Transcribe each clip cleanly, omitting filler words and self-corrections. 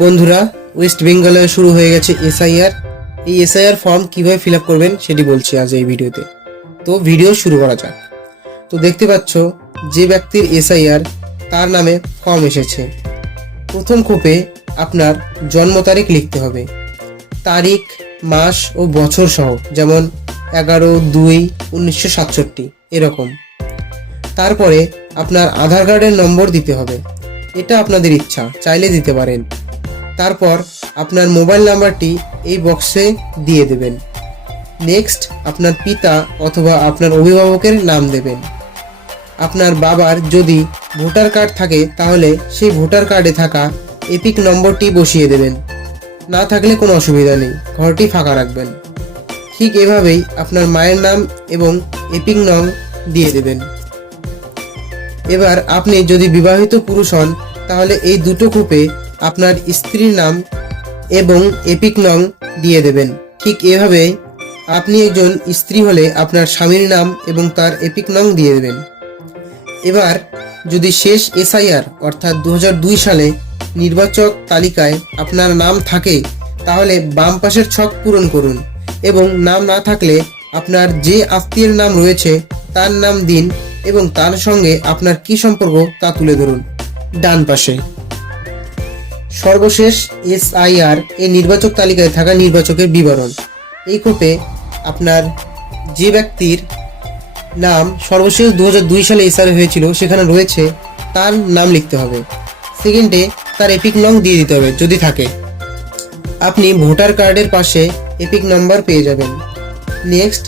বন্ধুরা, ওয়েস্ট বেঙ্গলে শুরু হয়ে গেছে এসআইআর। এই এসআইআর ফর্ম কিভাবে ফিল আপ করবেন সেটি বলছি আজ এই ভিডিওতে। তো ভিডিও শুরু করা যাক। তো দেখতে পাচ্ছ যে ব্যক্তির এসআইআর তার নামে ফর্ম এসেছে। প্রথম খোপে আপনার জন্ম তারিখ লিখতে হবে, তারিখ, মাস ও বছর সহ, যেমন 11/2/1967 এরকম। তারপরে আপনার আধার কার্ডের নম্বর দিতে হবে, এটা আপনাদের ইচ্ছা, চাইলে দিতে পারেন। তারপর আপনার মোবাইল নাম্বারটি এই বক্সে দিয়ে দেবেন। নেক্সট আপনার পিতা অথবা আপনার অভিভাবকের নাম দেবেন। আপনার বাবার যদি ভোটার কার্ড থাকে তাহলে সেই ভোটার কার্ডে থাকা এপিক নম্বরটি বসিয়ে দেবেন। না থাকলে কোনো অসুবিধা নেই, ঘরটি ফাঁকা রাখবেন। ঠিক এভাবেই আপনার মায়ের নাম এবং এপিক নং দিয়ে দেবেন। এবার আপনি যদি বিবাহিত পুরুষ হন তাহলে এই দুটো কূপে আপনার স্ত্রীর নাম এবং এপিক নং দিয়ে দেবেন। ঠিক এভাবে আপনি একজন স্ত্রী হলে আপনার স্বামীর নাম এবং তার এপিক নং দিয়ে দেবেন। এবার যদি শেষ এসআইআর অর্থাৎ 2002 সালে নির্বাচক তালিকায় আপনার নাম থাকে তাহলে বাম পাশের ছক পূরণ করুন এবং নাম না থাকলে আপনার যে আত্মীয়ের নাম রয়েছে তার নাম দিন এবং তার সঙ্গে আপনার কি সম্পর্ক তা তুলে ধরুন ডান পাশে। সর্বশেষ এসআইআর এই নির্বাচক তালিকায় থাকা নির্বাচকের বিবরণ। এই কোপে আপনার যে ব্যক্তির নাম সর্বশেষ 2002 সালে এসআইআর হয়েছিল সেখানে রয়েছে তার নাম লিখতে হবে। সেকেন্ডে তার এপিক নং দিয়ে দিতে হবে যদি থাকে। আপনি ভোটার কার্ডের পাশে এপিক নাম্বার পেয়ে যাবেন। নেক্সট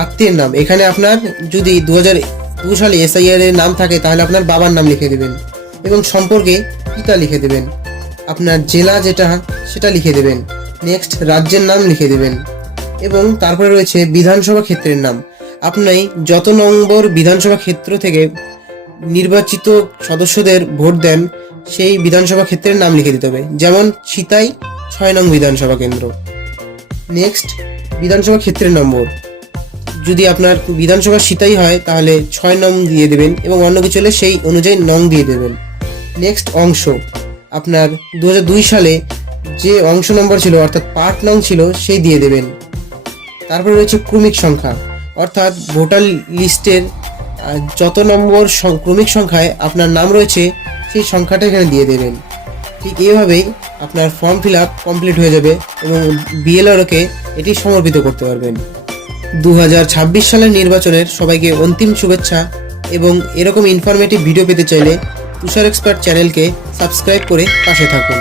আত্মীয়ের নাম, এখানে আপনার যদি 2002 সালে এসআইআর এর নাম থাকে তাহলে আপনার বাবার নাম লিখে দেবেন এবং সম্পর্কে পিতা লিখে দেবেন। আপনার জেলা যেটা সেটা লিখে দেবেন। নেক্সট রাজ্যের নাম লিখে দেবেন এবং তারপরে রয়েছে বিধানসভা ক্ষেত্রের নাম। আপনি যত নম্বর বিধানসভা ক্ষেত্র থেকে নির্বাচিত সদস্যদের ভোট দেন সেই বিধানসভা ক্ষেত্রের নাম লিখে দিতে হবে, যেমন সিতাই 6 নং বিধানসভা কেন্দ্র। নেক্সট বিধানসভা ক্ষেত্রের নম্বর, যদি আপনার বিধানসভা সিতাই হয় তাহলে 6 নং দিয়ে দেবেন এবং অন্য কিছু হলে সেই অনুযায়ী নং দিয়ে দেবেন। নেক্সট অংশ, আপনার 2002 সালে যে অংশ নম্বর ছিল অর্থাৎ পার্ট নং ছিল সেই দিয়ে দেবেন। তারপরে রয়েছে ক্রমিক সংখ্যা, অর্থাৎ ভোটার লিস্টের যত নম্বর ক্রমিক সংখ্যায় আপনার নাম রয়েছে সেই সংখ্যাটা এখানে দিয়ে দেবেন। ঠিক এইভাবেই আপনার ফর্ম ফিল আপ কমপ্লিট হয়ে যাবে এবং বিএলআরওকে এটি সমর্পিত করতে পারবেন। 2026 সালের নির্বাচনের সবাইকে অন্তিম শুভেচ্ছা এবং এরকম ইনফরমেটিভ ভিডিও পেতে চাইলে তুষার এক্সপার্ট চ্যানেলকে সাবস্ক্রাইব করে পাশে থাকুন।